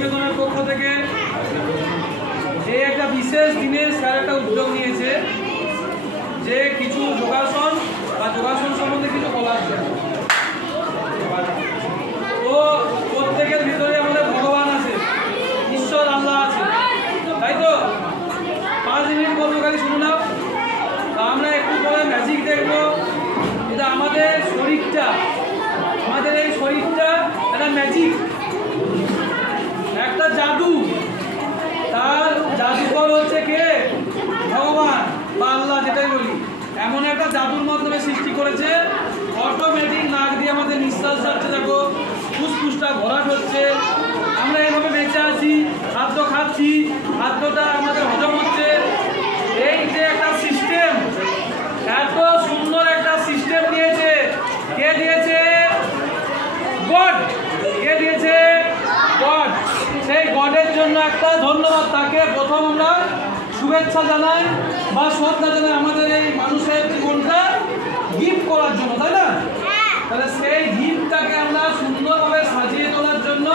নিকেতনের পক্ষ থেকে এই একটা বিশেষ দিনে স্যার একটা উদ্যোগ নিয়েছে যে কিছু যোগাসন বা যোগাসন সম্বন্ধে কিছু বলার জন্য। তো প্রত্যেকের ভিতরে আমাদের ভগবান আছে, ঈশ্বর আল্লাহ আছে, তাই তো? 5 মিনিট কর্মকারী শুনে নাও। আমরা একটু পরে ম্যাজিক দেখবো। এটা আমাদের শরীরটা, আমাদের এই শরীরটা একটা ম্যাজিক, একটা জাদু। তার জাদুকর হচ্ছে কে? ভগবান বা আল্লাহ, যেটাই বলি। এমন একটা জাদুর মাধ্যমে সৃষ্টি করেছে, অটোমেটিক নাক দিয়ে আমাদের নিঃশ্বাস যাচ্ছে, দেখো ফুসফুসটা ভরাট হচ্ছে, আমরা এইভাবে বেঁচে আছি, খাদ্য খাচ্ছি, খাদ্যটা আমাদের হজম হচ্ছে। এই যে একটা সিস্টেম, এত সুন্দর একটা সিস্টেম দিয়েছে, কে দিয়েছে? গড। কে দিয়েছে? গড। সেই গডের জন্য একটা ধন্যবাদ, তাকে প্রথম আমরা শুভেচ্ছা জানাই বা শ্রদ্ধা জানাই আমাদের এই মানুষের জীবনটা গিফট করার জন্য, তাই না? তাহলে সেই গিফটটাকে আমরা সুন্দরভাবে সাজিয়ে তোলার জন্য